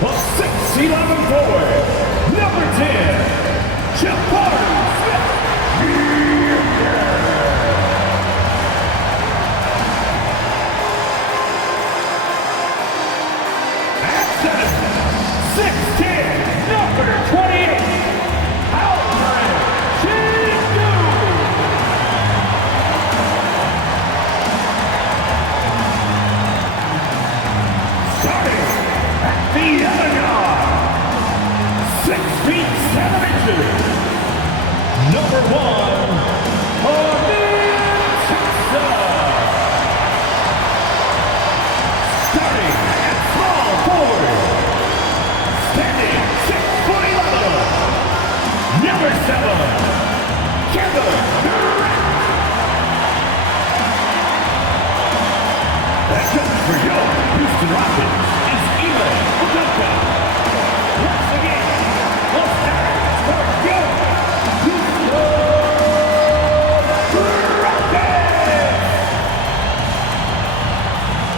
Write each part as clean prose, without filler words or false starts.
The 6'11" forward, number 10, Jabari Smith. At center, 6'10", number 28, Alfred Chindu. Starting at the other guard, 6 feet 7 inches, number 1, starting at small forward, standing 6'11", number 7, Kevin Durant. The coach for your Houston Rockets is Ime Udoka. Once again, we'll start for your Houston Rockets.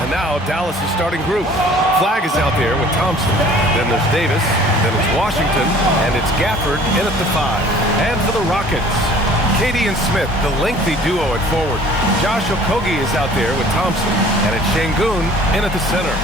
And now Dallas' starting group. Flag is out there with Thompson. Then there's Davis. Then it's Washington. And it's Gafford in at the 5. And for the Rockets, Katie and Smith, the lengthy duo at forward. Josh Okogie is out there with Thompson. And it's Şengün in at the center.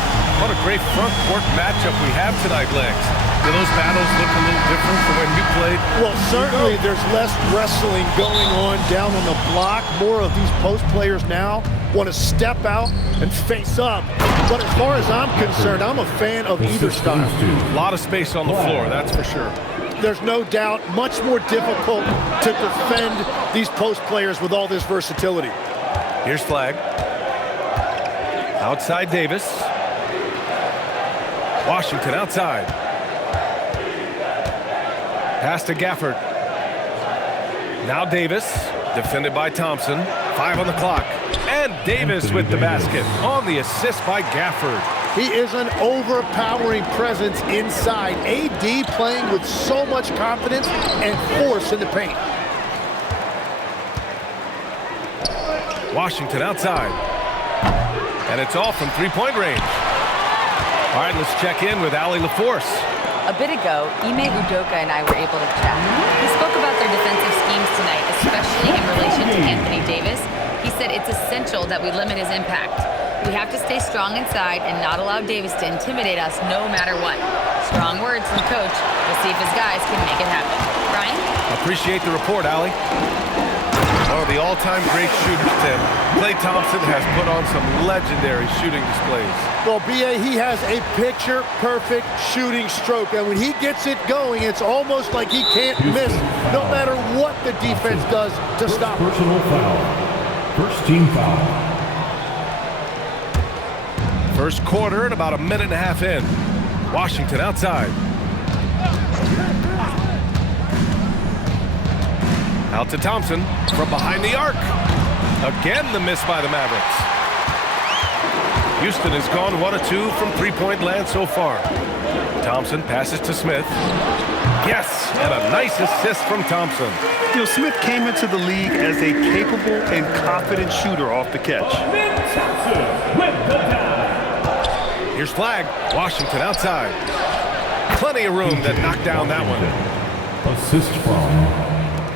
What a great front court matchup we have tonight, Legs. Do those battles look a little different from when you played? Well, certainly there's less wrestling going on down on the block. More of these post players now want to step out and face up. But as far as I'm concerned, I'm a fan of either style. A lot of space on the floor, that's for sure. There's no doubt much more difficult to defend these post players with all this versatility. Here's Flag. Outside Davis. Washington outside. Pass to Gafford. Now Davis, defended by Thompson. 5 on the clock. And Davis with the basket on the assist by Gafford. He is an overpowering presence inside. AD playing with so much confidence and force in the paint. Washington outside. And it's off from three-point range. All right, let's check in with Allie LaForce. A bit ago, Ime Udoka and I were able to chat. He spoke about their defensive schemes tonight, especially in relation to Anthony Davis. He said it's essential that we limit his impact. We have to stay strong inside and not allow Davis to intimidate us no matter what. Strong words from Coach. We'll see if his guys can make it happen. Brian? Appreciate the report, Allie. One of the all-time great shooters, Tim. Klay Thompson has put on some legendary shooting displays. Well, B.A., he has a picture-perfect shooting stroke, and when he gets it going, it's almost like he can't miss, no matter what the defense does to stop him. Personal foul. First team foul. First quarter and about a minute and a half in. Washington outside. Out to Thompson from behind the arc. Again, the miss by the Mavericks. Houston has gone 1 of 2 from three-point land so far. Thompson passes to Smith. Yes, and a nice assist from Thompson. You know, Smith came into the league as a capable and confident shooter off the catch. Here's Flag. Washington outside. Plenty of room to knock down that one. Assist from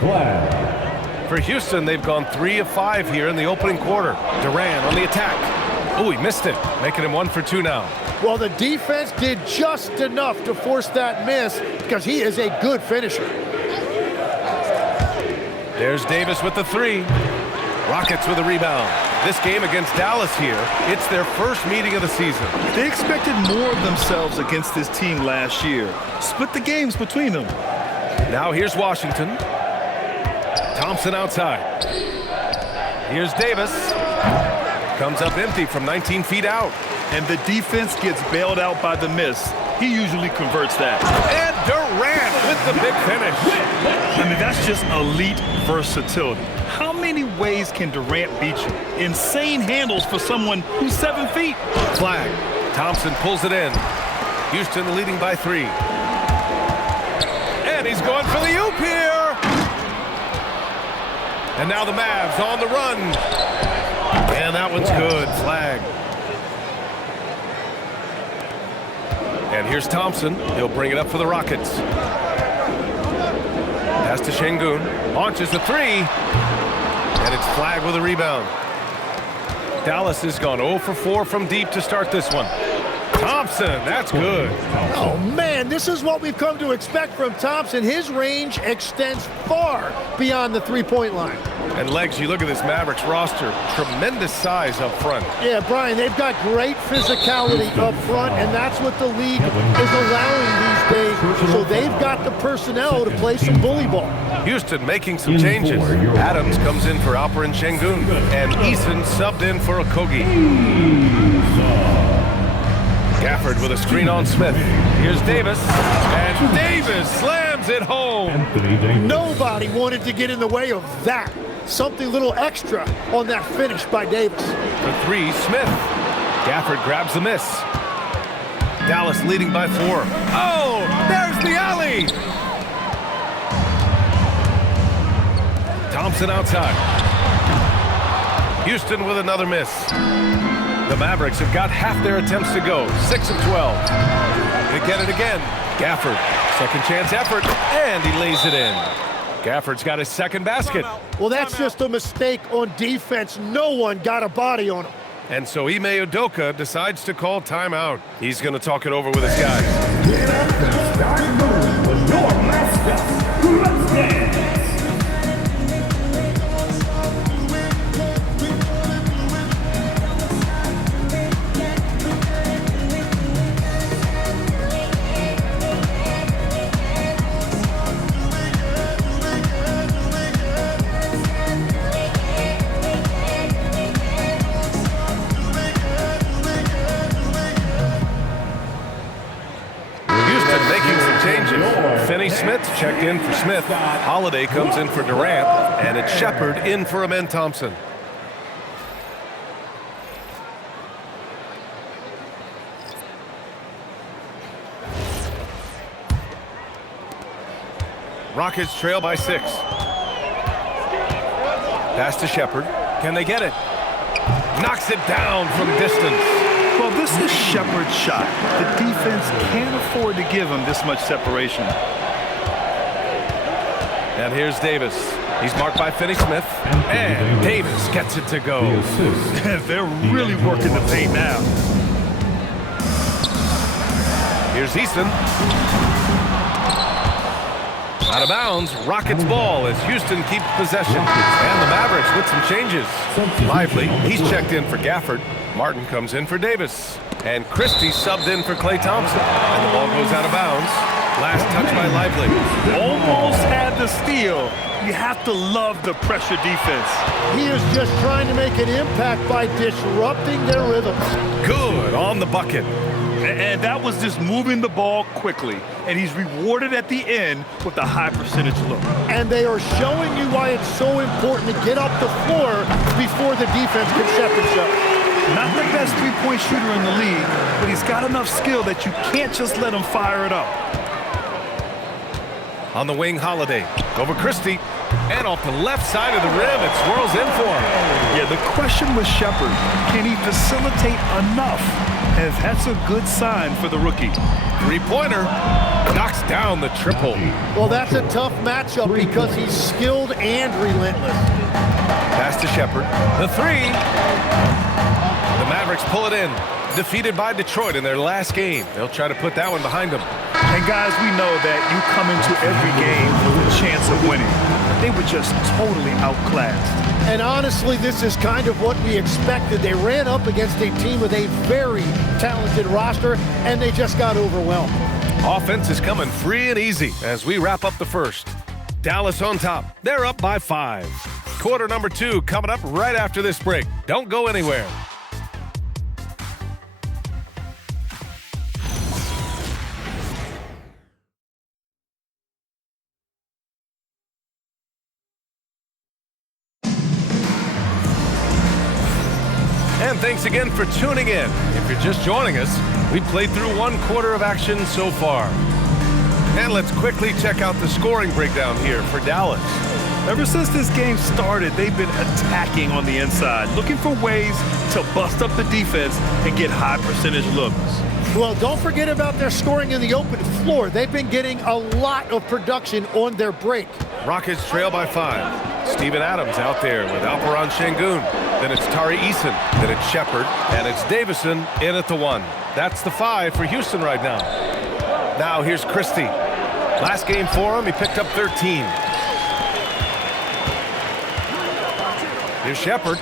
Flag. For Houston, they've gone 3 of 5 here in the opening quarter. Durant on the attack. Oh, he missed it, making him 1 for 2 now. Well, the defense did just enough to force that miss because he is a good finisher. There's Davis with the 3. Rockets with a rebound. This game against Dallas here, it's their first meeting of the season. They expected more of themselves against this team last year. Split the games between them. Now here's Washington. Thompson outside. Here's Davis. Comes up empty from 19 feet out. And the defense gets bailed out by the miss. He usually converts that. And Durant with the big finish. I mean, that's just elite versatility. How many ways can Durant beat you? Insane handles for someone who's 7 feet. Flag. Thompson pulls it in. Houston leading by 3. And he's going for the oop here. And now the Mavs on the run. And that one's good. Flag. And here's Thompson. He'll bring it up for the Rockets. Pass to Şengün. Launches the three. And it's flagged with a rebound. Dallas has gone 0 for 4 from deep to start this one. Thompson, that's good. Oh, man, this is what we've come to expect from Thompson. His range extends far beyond the three-point line. And Legs, you look at this Mavericks roster, tremendous size up front. Yeah, Brian, they've got great physicality up front, and that's what the league is allowing these days. So they've got the personnel to play some bully ball. Houston making some changes. Adams comes in for Alperen Şengün, and Eason subbed in for Okogie. Gafford with a screen on Smith. Here's Davis, and Davis slams it home. Nobody wanted to get in the way of that. Something a little extra on that finish by Davis. For three, Smith. Gafford grabs the miss. Dallas leading by 4. Oh, there's the alley. Thompson outside. Houston with another miss. The Mavericks have got half their attempts to go, 6 of 12. They get it again. Gafford, second chance effort, and he lays it in. Gafford's got his second basket. Well, that's just a mistake on defense. No one got a body on him. And so Ime Udoka decides to call timeout. He's going to talk it over with his guys. Get up and start moving with your mascot. Let's dance. Finney Smith checked in for Smith. Holiday comes in for Durant, and it's Shepard in for Amen Thompson. Rockets trail by 6. Pass to Shepard. Can they get it? Knocks it down from distance. Well, this is Shepard's shot. The defense can't afford to give him this much separation. And here's Davis. He's marked by Finney Smith. And Davis gets it to go. They're really working the paint now. Here's Eason. Out of bounds, Rockets ball as Houston keeps possession. And the Mavericks with some changes. Lively, he's checked in for Gafford. Martin comes in for Davis. And Christie subbed in for Klay Thompson. And the ball goes out of bounds. Last touch by Lively. Almost had the steal. You have to love the pressure defense. He is just trying to make an impact by disrupting their rhythm. Good on the bucket. And that was just moving the ball quickly. And he's rewarded at the end with a high percentage look. And they are showing you why it's so important to get up the floor before the defense can set themselves. Not the best three-point shooter in the league, but he's got enough skill that you can't just let him fire it up. On the wing, Holiday. Over Christie. And off the left side of the rim, it swirls in for him. Yeah, the question was Shepard. Can he facilitate enough? And that's a good sign for the rookie. Three-pointer. Knocks down the triple. Well, that's a tough matchup because he's skilled and relentless. Pass to Shepard. The three. The Mavericks pull it in. Defeated by Detroit in their last game. They'll try to put that one behind them. And guys, we know that you come into every game with a chance of winning. They were just totally outclassed. And honestly, this is kind of what we expected. They ran up against a team with a very talented roster, and they just got overwhelmed. Offense is coming free and easy as we wrap up the first. Dallas on top. They're up by 5. Quarter number 2 coming up right after this break. Don't go anywhere. And thanks again for tuning in. If you're just joining us, we've played through 1 quarter of action so far. And let's quickly check out the scoring breakdown here for Dallas. Ever since this game started, they've been attacking on the inside, looking for ways to bust up the defense and get high percentage looks. Well, don't forget about their scoring in the open floor. They've been getting a lot of production on their break. Rockets trail by 5. Steven Adams out there with Alperon Şengün. Then it's Tari Eason. Then it's Shepard. And it's Davison in at the 1. That's the 5 for Houston right now. Now here's Christie. Last game for him, he picked up 13. Here's Shepard.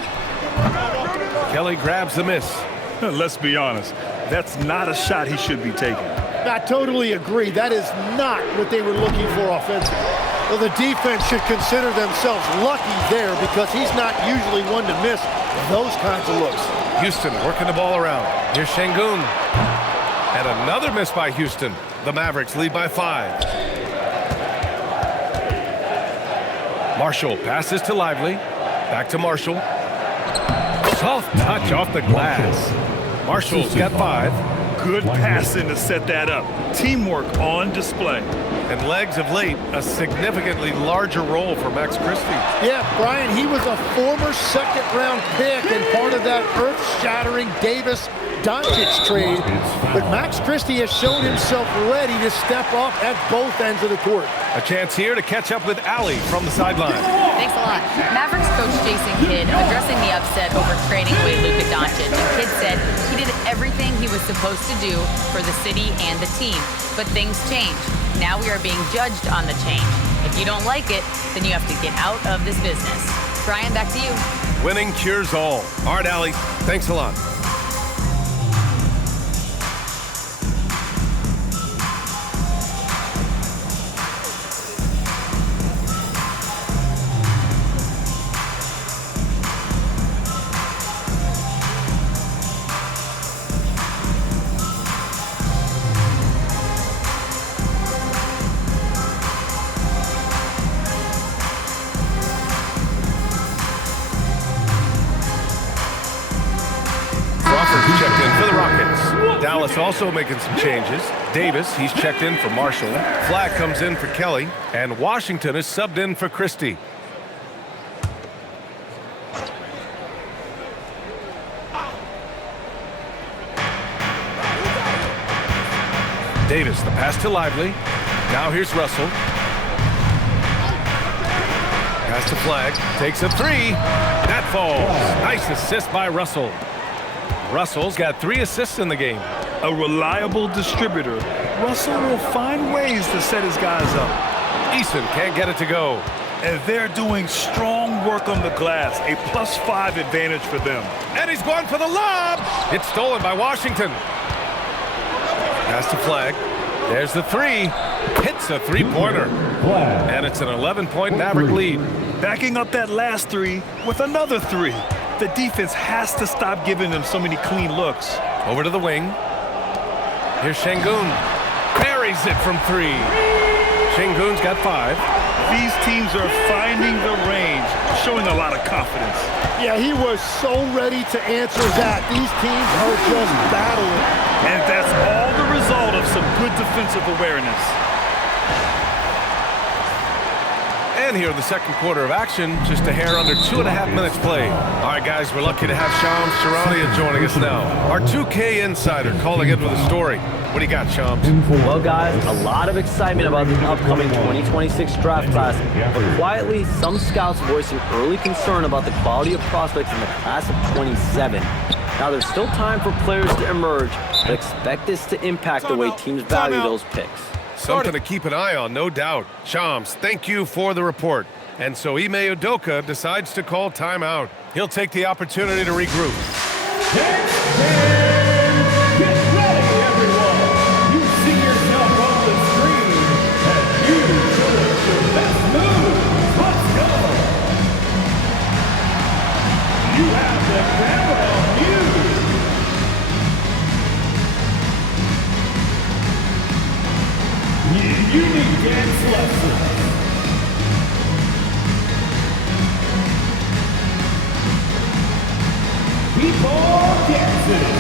Kelly grabs the miss. Let's be honest, that's not a shot he should be taking. I totally agree. That is not what they were looking for offensively. Well, the defense should consider themselves lucky there because he's not usually one to miss those kinds of looks. Houston working the ball around. Here's Şengün. And another miss by Houston. The Mavericks lead by 5. Marshall passes to Lively. Back to Marshall. Soft touch off the glass. Marshall's got 5. Good passing to set that up. Teamwork on display. And legs of late, a significantly larger role for Max Christie. Yeah, Brian, he was a former second-round pick and part of that earth-shattering Davis-Doncic trade. But Max Christie has shown himself ready to step up at both ends of the court. A chance here to catch up with Allie from the sideline. Thanks a lot. Mavericks coach Jason Kidd addressing the upset over trading away Luka Doncic. And Kidd said he did everything he was supposed to do for the city and the team. But things change. Now we are being judged on the change. If you don't like it, then you have to get out of this business. Brian, back to you. Winning cures all. All right, Allie, thanks a lot. Checked in for the Rockets. Dallas also making some changes. Davis, he's checked in for Marshall. Flag comes in for Kelly. And Washington is subbed in for Christie. Davis, the pass to Lively. Now here's Russell. Pass to Flag. Takes a 3. That falls. Nice assist by Russell. Russell's got 3 assists in the game. A reliable distributor. Russell will find ways to set his guys up. Eason can't get it to go. And they're doing strong work on the glass. A +5 advantage for them. And he's going for the lob. It's stolen by Washington. Pass to Flag. There's the 3. Hits a 3-pointer. And it's an 11-point Maverick lead. Backing up that last 3 with another 3. The defense has to stop giving them so many clean looks. Over to the wing. Here's Şengün. Buries it from 3. Şengün's got 5. These teams are finding the range, showing a lot of confidence. Yeah, he was so ready to answer that. These teams are just battling. And that's all the result of some good defensive awareness. And here in the second quarter of action, just a hair under 2.5 minutes played. All right, guys, we're lucky to have Shams Charania joining us now. Our 2K insider calling in with a story. What do you got, Shams? Well, guys, a lot of excitement about the upcoming 2026 draft class, but quietly, some scouts voicing early concern about the quality of prospects in the class of 27. Now, there's still time for players to emerge, but expect this to impact the way teams value those picks. Something to keep an eye on, no doubt. Shams, thank you for the report. And so Ime Udoka decides to call timeout. He'll take the opportunity to regroup. Get ready, everyone. You see yourself on the screen, and you select your best move. Let's go. You have the camera on you. Unique dance lessons. People dancing.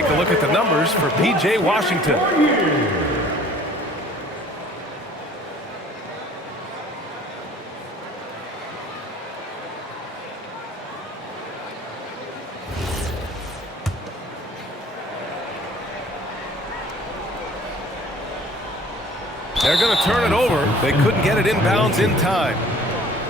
take a look at the numbers for P.J. Washington. They're going to turn it over. They couldn't get it inbounds in time.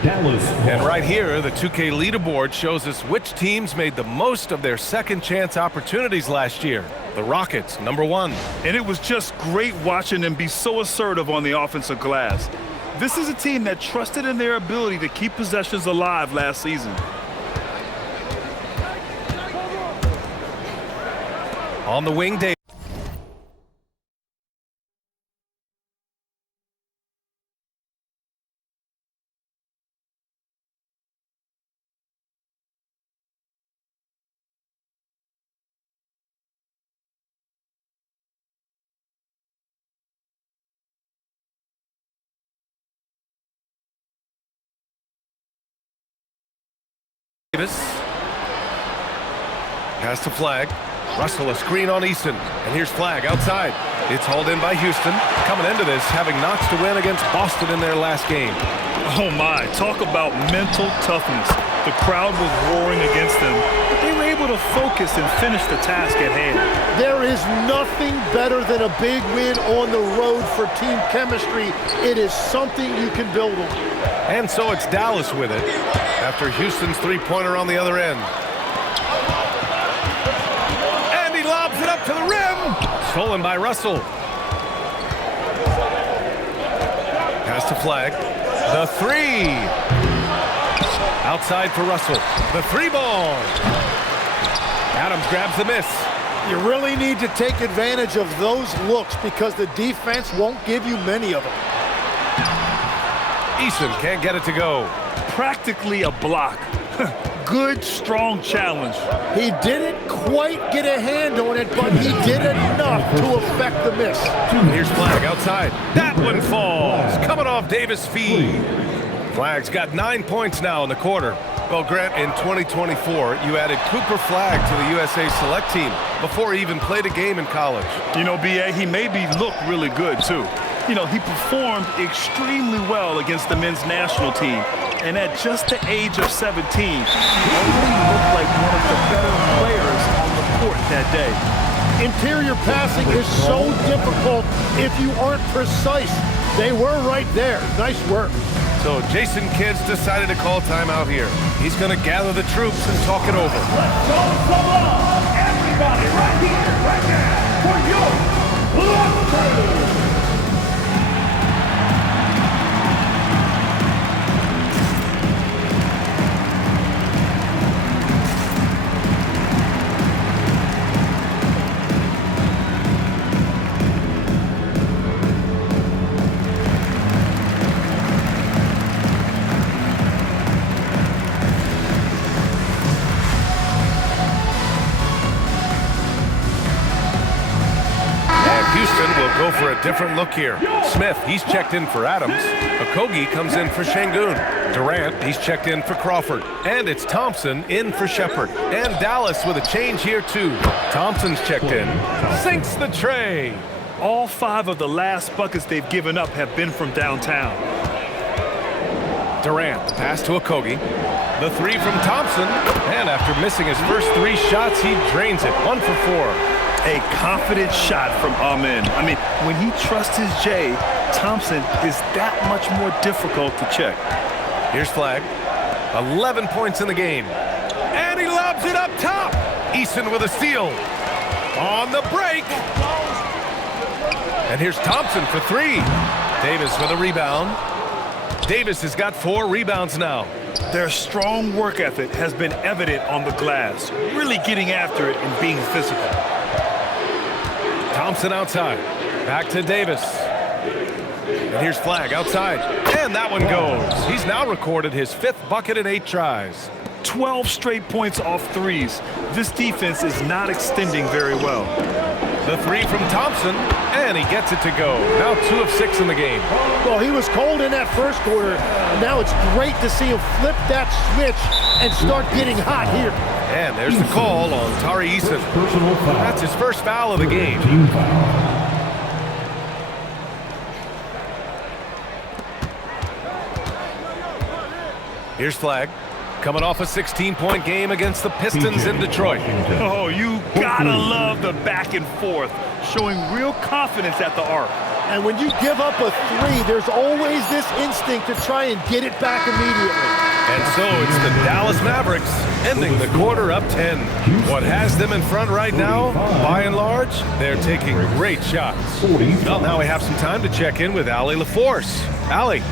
And right here, the 2K leaderboard shows us which teams made the most of their second chance opportunities last year. The Rockets, #1. And it was just great watching them be so assertive on the offensive glass. This is a team that trusted in their ability to keep possessions alive last season. On the wing, Davis. Pass to Flag. Russell, a screen on Easton. And here's Flag outside. It's hauled in by Houston. Coming into this, having knocks to win against Boston in their last game. Oh my, talk about mental toughness. The crowd was roaring against them, but they were able to focus and finish the task at hand. There is nothing better than a big win on the road for team chemistry. It is something you can build on. And so it's Dallas with it after Houston's three-pointer on the other end. And he lobs it up to the rim. Stolen by Russell. Pass to Flag. The three. Outside for Russell. The three ball. Adams grabs the miss. You really need to take advantage of those looks because the defense won't give you many of them. Eason can't get it to go. Practically a block. Good, strong challenge. He didn't quite get a hand on it, but he did enough to affect the miss. Here's Flag outside. That one falls. Coming off Davis' feed. Flag's got 9 points now in the quarter. Well, Grant, in 2024, you added Cooper Flag to the USA Select team before he even played a game in college. You know, B.A., he made me look really good, too. You know, he performed extremely well against the men's national team. And at just the age of 17, he already looked like one of the better players on the court that day. Interior passing is so difficult if you aren't precise. They were right there. Nice work. So Jason Kidd's decided to call timeout here. He's going to gather the troops and talk it over. Let's go some love, everybody, right here, right now, for your Blue. Go for a different look here. Smith, he's checked in for Adams. Okogie comes in for Şengün. Durant, he's checked in for Crawford. And it's Thompson in for Shepherd. And Dallas with a change here too. Thompson's checked in. Sinks the tray. All 5 of the last buckets they've given up have been from downtown. Durant, the pass to Okogie. The three from Thompson. And after missing his first 3 shots, he drains it. 1 for 4. A confident shot from Amen. I mean, when he trusts his J, Thompson is that much more difficult to check. Here's Flag. 11 points in the game. And he lobs it up top. Eason with a steal. On the break. And here's Thompson for 3. Davis with a rebound. Davis has got 4 rebounds now. Their strong work ethic has been evident on the glass, really getting after it and being physical. Thompson outside. Back to Davis. And here's Flag outside. And that one goes. He's now recorded his 5th bucket in 8 tries. 12 straight points off threes. This defense is not extending very well. The 3 from Thompson, and he gets it to go. Now 2 of 6 in the game. Well, he was cold in that first quarter. Now it's great to see him flip that switch and start getting hot here. And there's the call on Tari Eason. Personal foul. That's his first foul of the game. Team foul. Here's Flag. Coming off a 16-point game against the Pistons in Detroit. Oh, you gotta love the back and forth, showing real confidence at the arc. And when you give up a three, there's always this instinct to try and get it back immediately. And so it's the Dallas Mavericks ending the quarter up 10. What has them in front right now, by and large, they're taking great shots. Well, now we have some time to check in with Allie LaForce. Allie.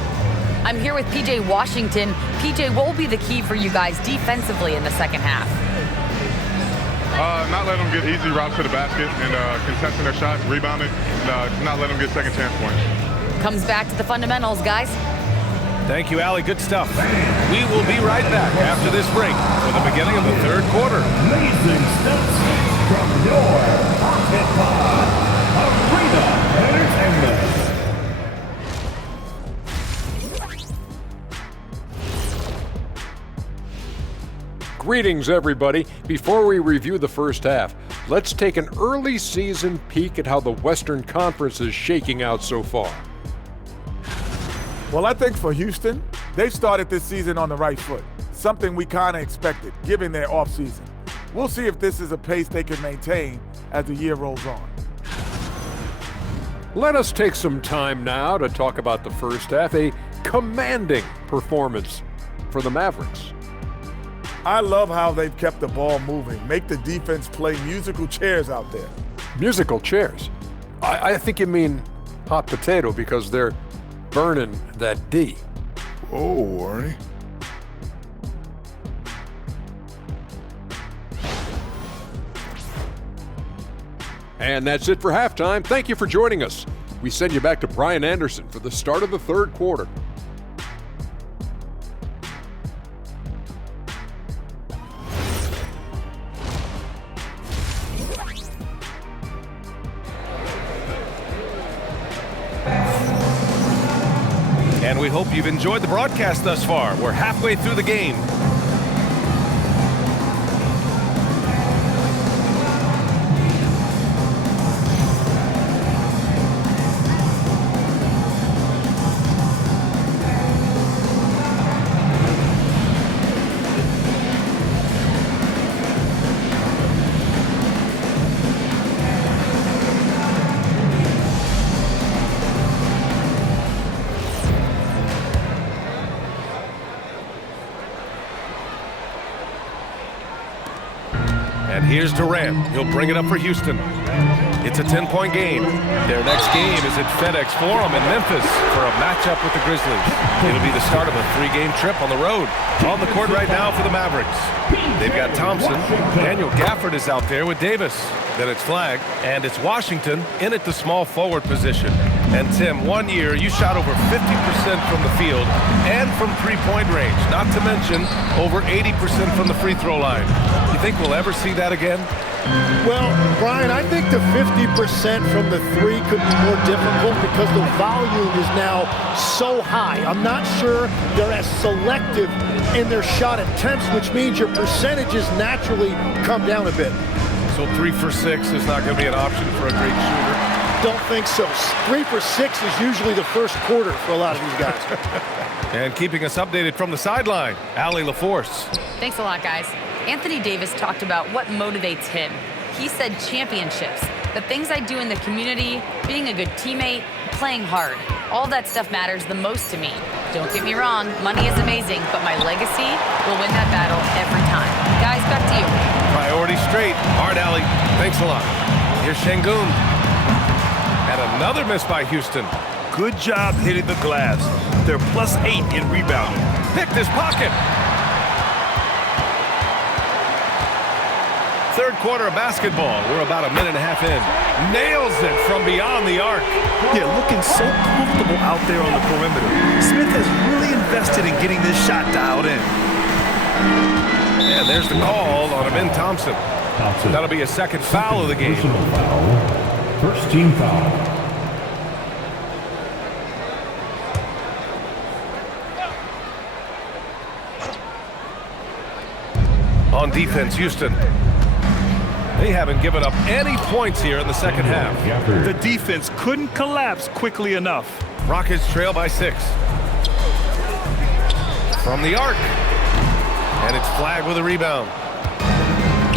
I'm here with PJ Washington. PJ, what will be the key for you guys defensively in the second half? Not letting them get easy routes to the basket and contesting their shots, rebounding, not letting them get second chance points. Comes back to the fundamentals, guys. Thank you, Allie. Good stuff. We will be right back after this break for the beginning of the third quarter. Amazing steps from your pocket pod. Arena Entertainment. Greetings, everybody. Before we review the first half, let's take an early season peek at how the Western Conference is shaking out so far. Well, I think for Houston, they've started this season on the right foot, something we kind of expected, given their offseason. We'll see if this is a pace they can maintain as the year rolls on. Let us take some time now to talk about the first half, a commanding performance for the Mavericks. I love how they've kept the ball moving, make the defense play musical chairs out there. Musical chairs? I think you mean hot potato because they're burning that D. Oh, Arnie. And that's it for halftime. Thank you for joining us. We send you back to Brian Anderson for the start of the third quarter. And we hope you've enjoyed the broadcast thus far. We're halfway through the game. And here's Durant. He'll bring it up for Houston. It's a 10-point game. Their next game is at FedEx Forum in Memphis for a matchup with the Grizzlies. It'll be the start of a 3-game trip on the road. On the court right now for the Mavericks. They've got Thompson. Daniel Gafford is out there with Davis. Then it's Flag, and it's Washington in at the small forward position. And Tim, 1 year, you shot over 50% from the field and from three-point range, not to mention over 80% from the free throw line. You think we'll ever see that again? Well, Brian, I think the 50% from the three could be more difficult because the volume is now so high. I'm not sure they're as selective in their shot attempts, which means your percentages naturally come down a bit. So 3 for 6 is not going to be an option for a great shooter? Don't think so. 3 for 6 is usually the first quarter for a lot of these guys. And keeping us updated from the sideline, Allie LaForce. Thanks a lot, guys. Anthony Davis talked about what motivates him. He said championships, the things I do in the community, being a good teammate, playing hard. All that stuff matters the most to me. Don't get me wrong, money is amazing, but my legacy will win that battle every time. Guys, back to you. Priority straight. Hard, Allie. Thanks a lot. Here's Şengün. And another miss by Houston. Good job hitting the glass. They're +8 in rebounding. Picked his pocket. Third quarter of basketball. We're about a minute and a half in. Nails it from beyond the arc. Yeah, looking so comfortable out there on the perimeter. Smith has really invested in getting this shot dialed in. And there's the call on Amin Thompson. That'll be a second foul of the game. Personal foul. First team foul. On on defense, Houston. They haven't given up any points here in the second half. The defense couldn't collapse quickly enough. Rockets trail by 6. From the arc. And it's Flagg with a rebound.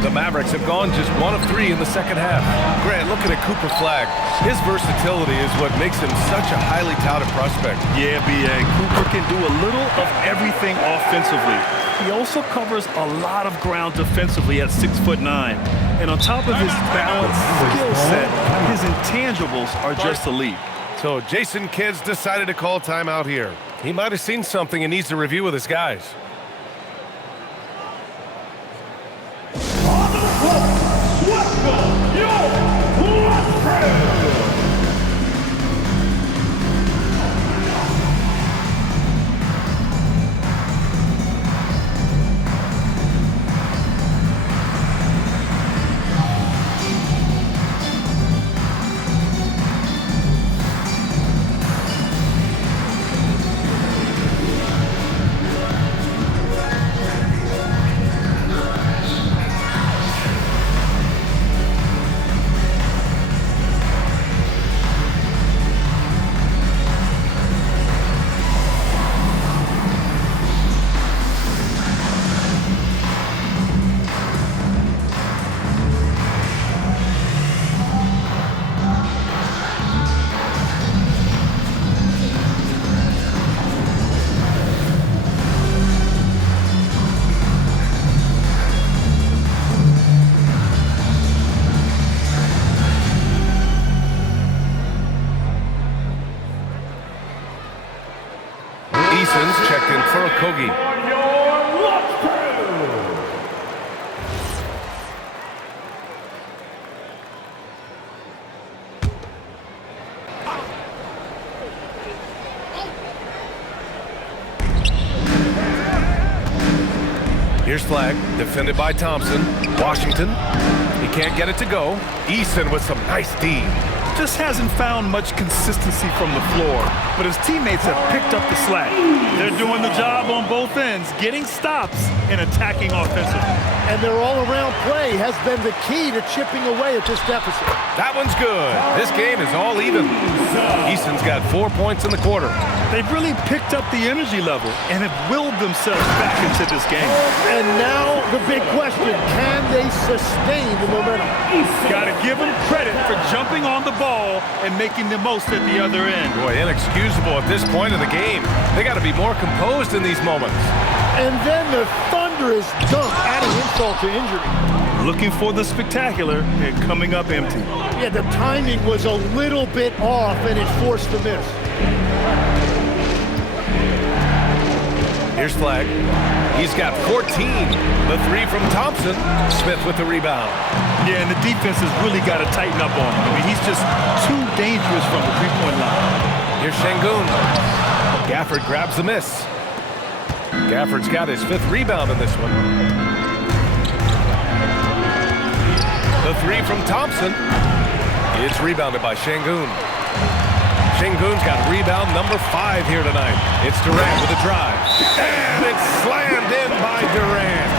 The Mavericks have gone just 1 of 3 in the second half. Grant, looking at Cooper Flagg, his versatility is what makes him such a highly touted prospect. Yeah, B.A. Cooper can do a little of everything offensively. He also covers a lot of ground defensively at 6'9". And on top of his balanced skill set, his intangibles are just elite. So Jason Kidd's decided to call timeout here. He might have seen something and needs to review with his guys. Checked in for Okogie. Here's Flagg, defended by Thompson. Washington, he can't get it to go. Eason with some nice D. Just hasn't found much consistency from the floor, but his teammates have picked up the slack. They're doing the job on both ends, getting stops and attacking offensively. And their all-around play has been the key to chipping away at this deficit. That one's good. This game is all even. Eason's got 4 points in the quarter. They've really picked up the energy level and have willed themselves back into this game. And now the big question, can they sustain the momentum? Got to give them credit for jumping on the ball and making the most at the other end. Boy, inexcusable at this point of the game. They got to be more composed in these moments. And then the thunderous dunk, adding insult to injury. Looking for the spectacular and coming up empty. Yeah, the timing was a little bit off and it forced the miss. Here's Flagg. He's got 14. The 3 from Thompson. Smith with the rebound. Yeah, and the defense has really got to tighten up on him. I mean, he's just too dangerous from the three-point line. Here's Şengün. Gafford grabs the miss. Gafford's got his 5th rebound in this one. The 3 from Thompson. It's rebounded by Şengün. Şengün's got rebound number 5 here tonight. It's Durant with a drive. And it's slammed in by Durant.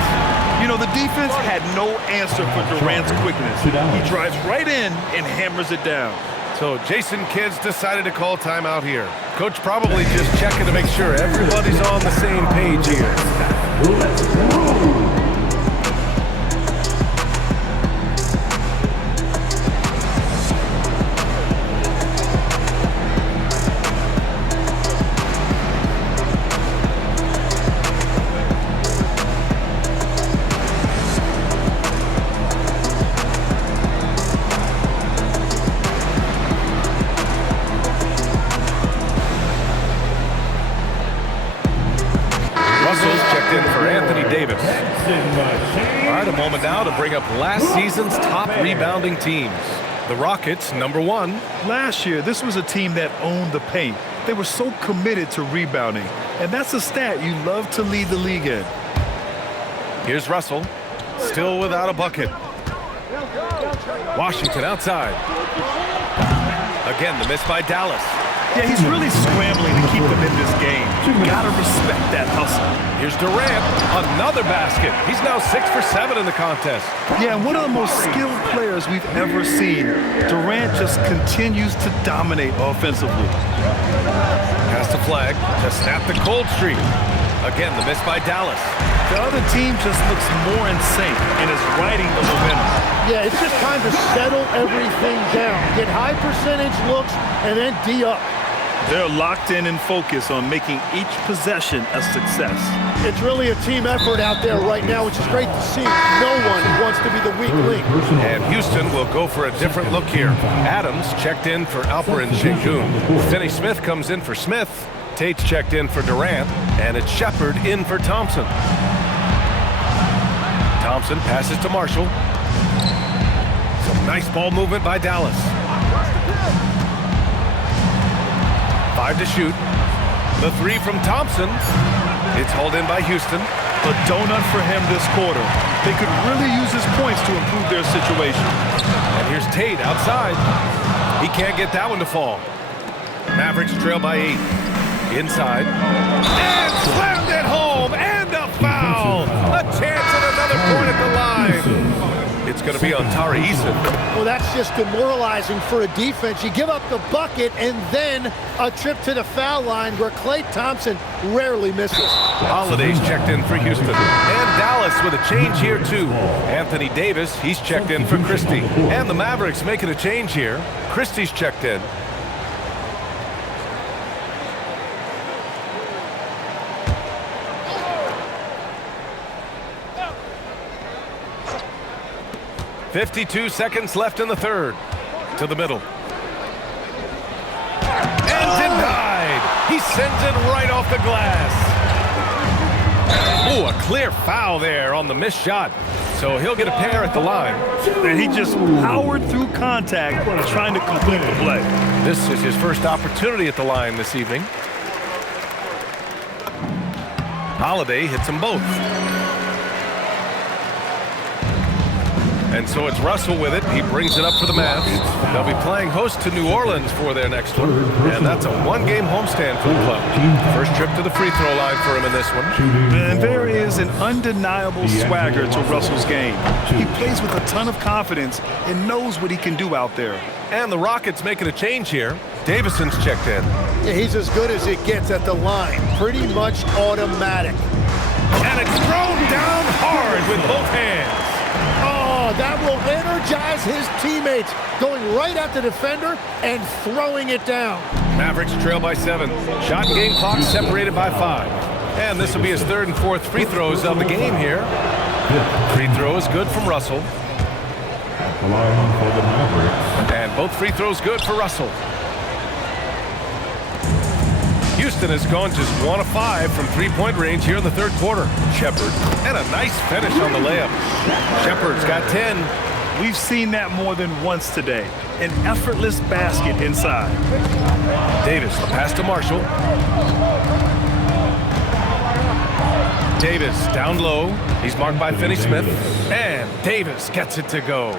You know, the defense had no answer for Durant's quickness. He drives right in and hammers it down. So Jason Kidd's decided to call timeout here. Coach probably just checking to make sure everybody's on the same page here. Let's go. All right, a moment now to bring up last season's top rebounding teams. The Rockets, number 1. Last year, this was a team that owned the paint. They were so committed to rebounding, and that's a stat you love to lead the league in. Here's Russell, still without a bucket. Washington outside. Again, the miss by Dallas. Yeah, he's really scrambling to keep them in this game. You gotta respect that hustle. Here's Durant, another basket. He's now 6 for 7 in the contest. Yeah, and one of the most skilled players we've ever seen. Durant just continues to dominate offensively. Pass the flag to snap the cold streak. Again, the miss by Dallas. The other team just looks more in sync and is riding the momentum. Yeah, it's just time to settle everything down. Get high percentage looks and then D up. They're locked in and focused on making each possession a success. It's really a team effort out there right now, which is great to see. No one wants to be the weak link. And Houston will go for a different look here. Adams checked in for Alperen Sengun. Finney Smith comes in for Smith. Tate's checked in for Durant, and it's Shepard in for Thompson. Thompson passes to Marshall. Some nice ball movement by Dallas. 5 to shoot. The 3 from Thompson. It's hauled in by Houston. A donut for him this quarter. They could really use his points to improve their situation. And here's Tate outside. He can't get that one to fall. Mavericks trail by 8. Inside. And slammed it home. And a foul. A chance at another point at the line. It's going to be on Tari Eason. Well, that's just demoralizing for a defense. You give up the bucket and then a trip to the foul line where Klay Thompson rarely misses. Holiday's checked in for Houston. And Dallas with a change here, too. Anthony Davis, he's checked in for Christie. And the Mavericks making a change here. Christie's checked in. .52 seconds left in the third. To the middle. And denied. He sends it right off the glass. Oh, a clear foul there on the missed shot. So he'll get a pair at the line. And he just powered through contact trying to complete the play. This is his first opportunity at the line this evening. Holiday hits them both. And so it's Russell with it. He brings it up for the Mavs. They'll be playing host to New Orleans for their next one. And that's a one-game homestand for the club. First trip to the free throw line for him in this one. And there is an undeniable swagger to Russell's game. He plays with a ton of confidence and knows what he can do out there. And the Rockets making a change here. Davison's checked in. Yeah, he's as good as it gets at the line. Pretty much automatic. And it's thrown down hard with both hands. Oh, that will energize his teammates, going right at the defender and throwing it down. Mavericks trail by 7. Shot and game clock separated by 5. And this will be his third and fourth free throws of the game here. Free throw is good from Russell. And both free throws good for Russell. Houston has gone just 1 of 5 from three-point range here in the third quarter. Shepard, and a nice finish on the layup. Shepard's got 10. We've seen that more than once today. An effortless basket inside. Davis, the pass to Marshall. Davis down low. He's marked by Finney Smith. And Davis gets it to go.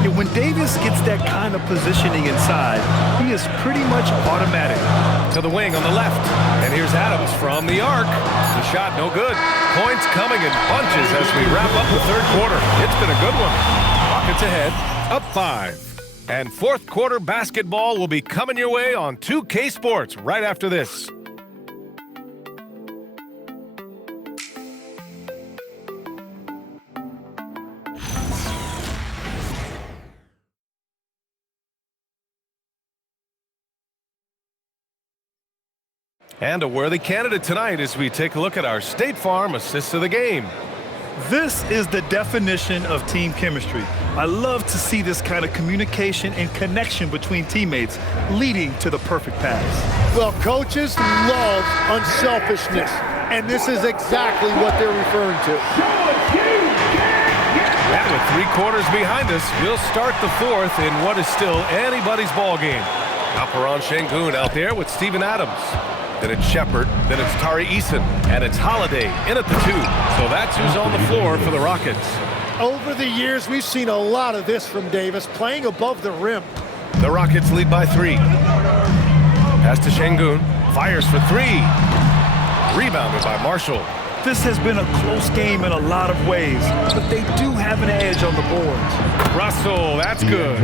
Yeah, when Davis gets that kind of positioning inside, he is pretty much automatic. To the wing on the left. And here's Adams from the arc. The shot no good. Points coming in bunches as we wrap up the third quarter. It's been a good one. Rockets ahead, up 5. And fourth quarter basketball will be coming your way on 2K Sports right after this. And a worthy candidate tonight as we take a look at our State Farm Assist of the Game. This is the definition of team chemistry. I love to see this kind of communication and connection between teammates leading to the perfect pass. Well, coaches love unselfishness, and this is exactly what they're referring to. And with 3 quarters behind us, we'll start the fourth in what is still anybody's ball game. Alperen Sengun out there with Steven Adams. Then it's Shepard, then it's Tari Eason, and it's Holiday in at the 2. So that's who's on the floor for the Rockets. Over the years, we've seen a lot of this from Davis, playing above the rim. The Rockets lead by 3. Pass to Şengün. Fires for three. Rebounded by Marshall. This has been a close game in a lot of ways, but they do have an edge on the boards. Russell, that's good.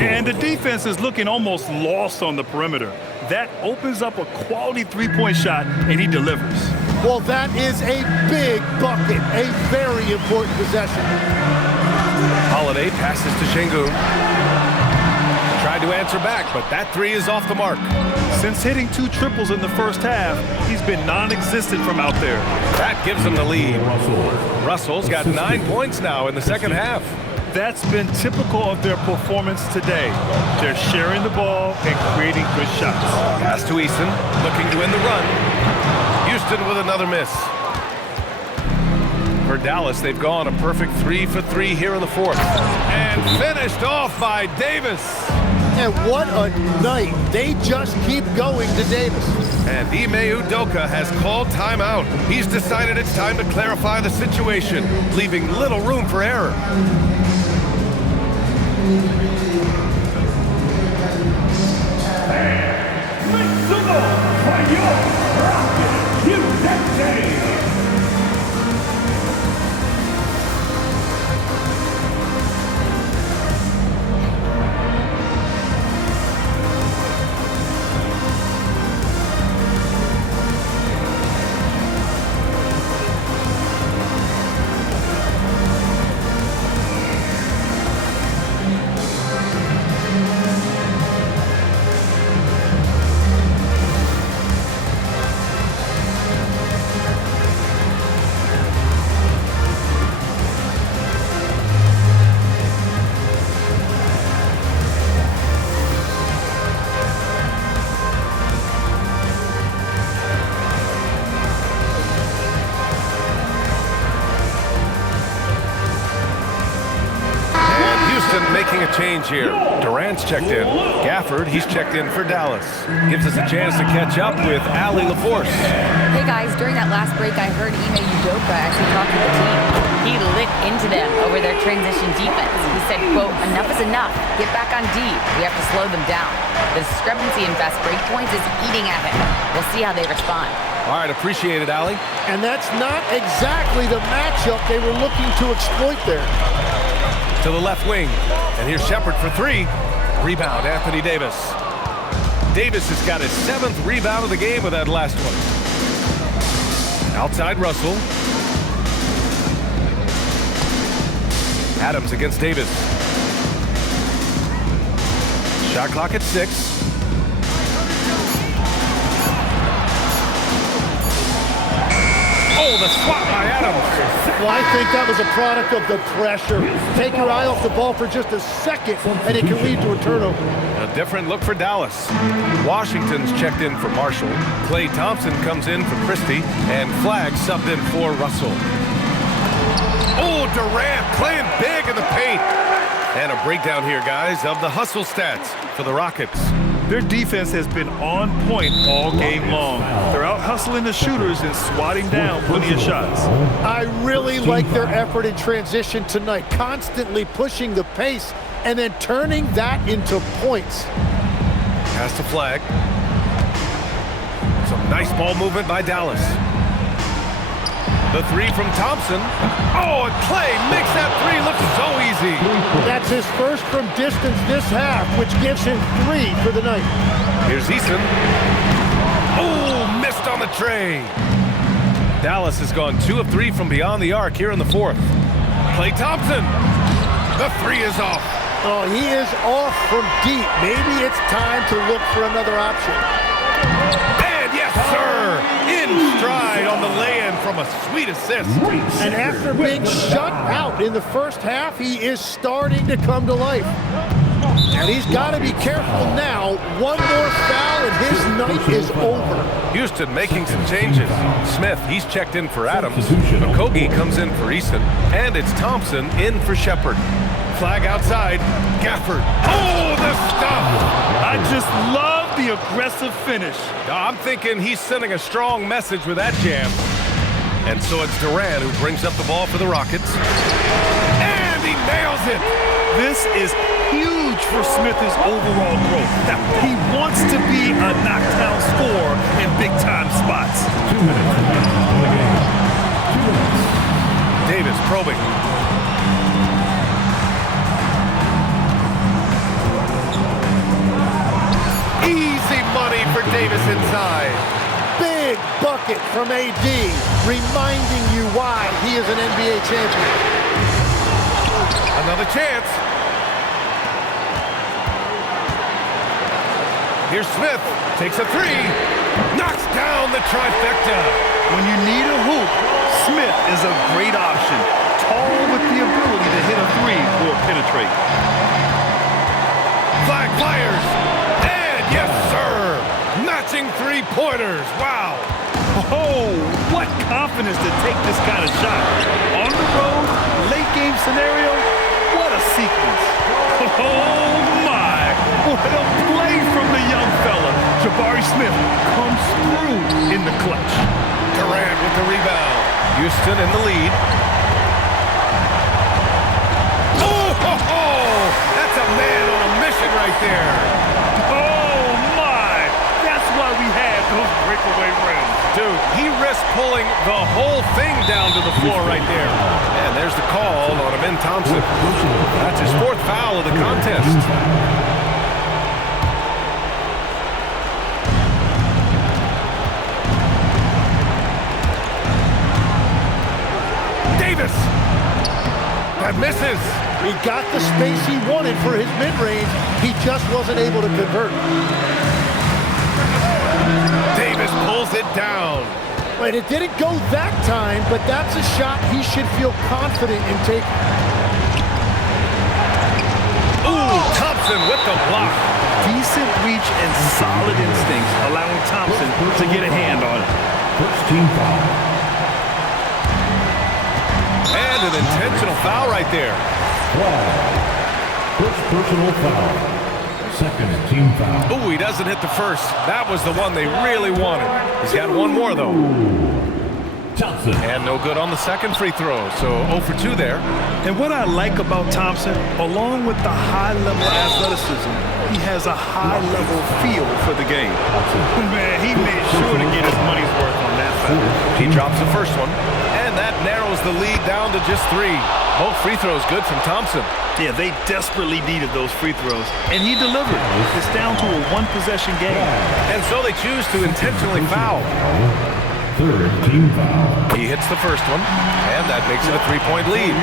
And the defense is looking almost lost on the perimeter. That opens up a quality three-point shot, and he delivers. Well, that is a big bucket, a very important possession. Holiday passes to Şengün. Tried to answer back, but that three is off the mark. Since hitting 2 triples in the first half, he's been non-existent from out there. That gives him the lead. Russell's got 9 points now in the second half. That's been typical of their performance today. They're sharing the ball and creating good shots. Pass to Eason, looking to win the run. Houston with another miss. For Dallas, they've gone a perfect 3 for 3 here in the fourth. And finished off by Davis. And what a night. They just keep going to Davis. And Ime Udoka has called timeout. He's decided it's time to clarify the situation, leaving little room for error. Make some noise for your Rockets USA. Making a change here. Durant's checked in. Gafford, he's checked in for Dallas. Gives us a chance to catch up with Ali LaForce. Hey guys, during that last break, I heard Ime Udoka actually talk to the team. He lit into them over their transition defense. He said, quote, "Enough is enough. Get back on D. We have to slow them down. The discrepancy in fast break points is eating at him. We'll see how they respond." All right, appreciate it, Ali. And that's not exactly the matchup they were looking to exploit there. To the left wing. And here's Shepard for three. Rebound, Anthony Davis. Davis has got his 7th rebound of the game with that last one. Outside Russell. Adams against Davis. Shot clock at 6. Oh, the swat by Adams. Well, I think that was a product of the pressure. Take your eye off the ball for just a second, and it can lead to a turnover. A different look for Dallas. Washington's checked in for Marshall. Klay Thompson comes in for Christie, and Flagg subbed in for Russell. Oh, Durant playing big in the paint. And a breakdown here, guys, of the hustle stats for the Rockets. Their defense has been on point all game long. They're out hustling the shooters and swatting down plenty of shots. I really like their effort in transition tonight, constantly pushing the pace and then turning that into points. Pass to Flagg. Some nice ball movement by Dallas. The three from Thompson. Oh, and Klay makes that three look so easy. That's his first from distance this half, which gives him 3 for the night. Here's Eason. Oh, missed on the tray. Dallas has gone 2 of 3 from beyond the arc here in the fourth. Klay Thompson. The three is off. Oh, he is off from deep. Maybe it's time to look for another option. And yes, sir, in stride on the lay-in from a sweet assist. And after being shut out in the first half, he is starting to come to life. And he's got to be careful now. One more foul and his night is over. Houston making some changes. Smith, he's checked in for Adams. Okogie comes in for Eason. And it's Thompson in for Shepard. Flag outside. Gafford. Oh, the stuff! I just love the aggressive finish. I'm thinking he's sending a strong message with that jam. And so it's Durant who brings up the ball for the Rockets. And he nails it! This is huge for Smith's overall growth. Now, he wants to be a knockdown big-time spots. 2 minutes remaining in the game. 2 minutes. Davis probing. Easy money for Davis inside. Big bucket from AD, reminding you why he is an NBA champion. Another chance. Here's Smith, takes a three, knocks down the trifecta. When you need a hoop, Smith is a great option. Tall with the ability to hit a three or penetrate. Flag fires, and yes, sir, matching three-pointers. Wow. Oh, what confidence to take this kind of shot. On the road, late game scenario, what a sequence. Oh my, what a play from the young fella. Jabari Smith comes through in the clutch. Durant with the rebound. Houston in the lead. Oh, that's a man on a mission right there. Oh my, that's why we had those breakaway rims. Dude, he risked pulling the whole thing down to the floor right there. And there's the call on Amin Thompson. That's his fourth foul of the contest. Davis! That misses. He got the space he wanted for his mid-range. He just wasn't able to convert. Davis pulls it down. And it didn't go that time, but that's a shot he should feel confident in taking. Ooh, Thompson with the block. Decent reach and solid instincts, allowing Thompson to get a hand on it. First team foul. And an intentional foul right there. Flag. First personal foul. Second team foul. Ooh, he doesn't hit the first. That was the one they really wanted. He's got one more, though. Thompson. And no good on the second free throw, so 0 for 2 there. And what I like about Thompson, along with the high-level athleticism, he has a high-level feel for the game. Man, he made sure to get his money's worth on that foul. He drops the first one, and that narrows the lead down to just 3. Both free throws good from Thompson. Yeah, they desperately needed those free throws, and he delivered. It's down to a one-possession game. And so they choose to intentionally foul. Third team foul. He hits the first one, and that makes it a 3-point lead.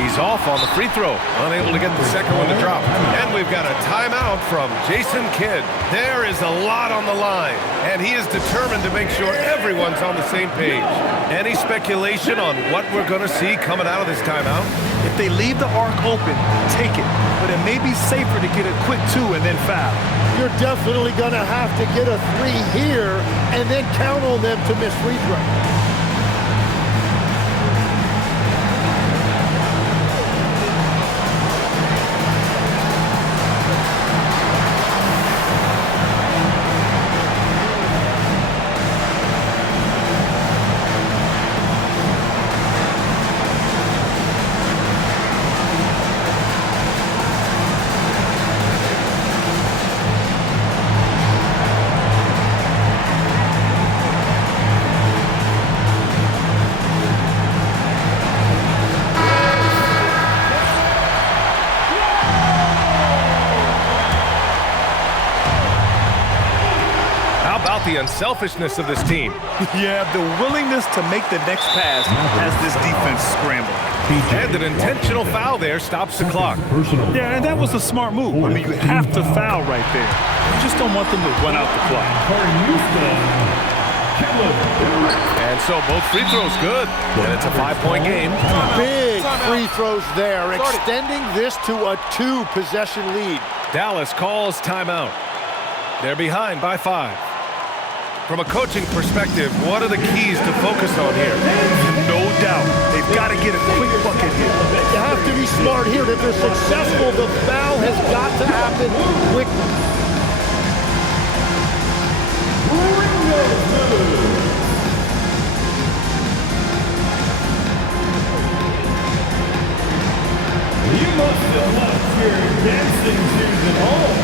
He's off on the free throw, unable to get the second one to drop. And we've got a timeout from Jason Kidd. There is a lot on the line, and he is determined to make sure everyone's on the same page. Any speculation on what we're going to see coming out of this timeout? If they leave the arc open, take it. But it may be safer to get a quick 2 and then foul. You're definitely going to have to get a 3 here and then count on them to miss free throw. The unselfishness of this team. Yeah, the willingness to make the next pass has this defense scrambled. And an intentional foul there stops the clock. Yeah, and that was a smart move. I mean, you have to foul right there. You just don't want them to run out the clock. And so both free throws good. And it's a 5-point game. Big free throws there, extending this to a 2-possession lead. Dallas calls timeout. They're behind by 5. From a coaching perspective, what are the keys to focus on here? No doubt. They've got to get a quick bucket here. You have to be smart here. If they're successful, the foul has got to happen quickly. You must have loved your dancing shoes at home.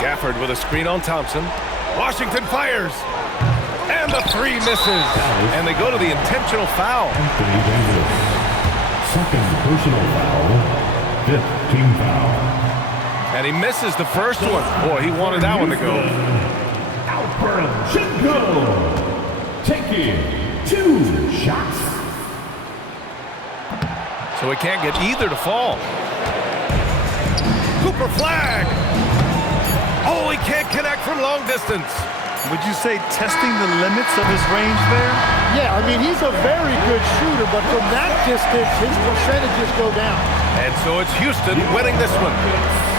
Gafford with a screen on Thompson. Washington fires. And the three misses. And they go to the intentional foul. Anthony Davis. Second personal foul. Fifth team foul. And he misses the first one. Boy, he wanted that one to go. Alperenchenko taking 2 shots. So he can't get either to fall. Cooper flag. Oh, he can't connect from long distance. Would you say testing the limits of his range there? Yeah, I mean, he's a very good shooter, but from that distance, his percentages go down. And so it's Houston winning this one.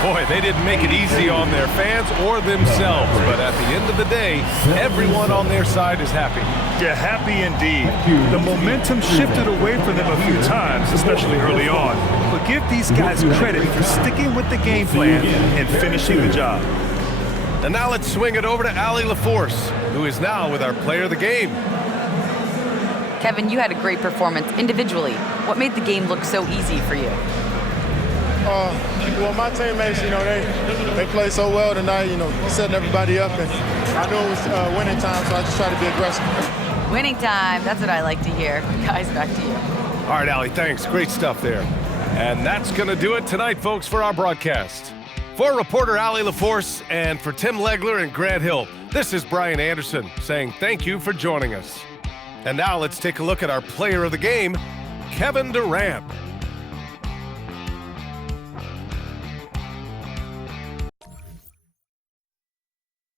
Boy, they didn't make it easy on their fans or themselves, but at the end of the day, everyone on their side is happy. Yeah, happy indeed. The momentum shifted away from them a few times, especially early on. But give these guys credit for sticking with the game plan and finishing the job. And now let's swing it over to Allie LaForce, who is now with our player of the game. Kevin, you had a great performance individually. What made the game look so easy for you? Well, my teammates, they played so well tonight, setting everybody up. And I knew it was winning time, so I just tried to be aggressive. Winning time, that's what I like to hear. Guys, back to you. All right, Allie, thanks. Great stuff there. And that's going to do it tonight, folks, for our broadcast. For reporter Allie LaForce and for Tim Legler and Grant Hill, this is Brian Anderson saying thank you for joining us. And now let's take a look at our player of the game, Kevin Durant.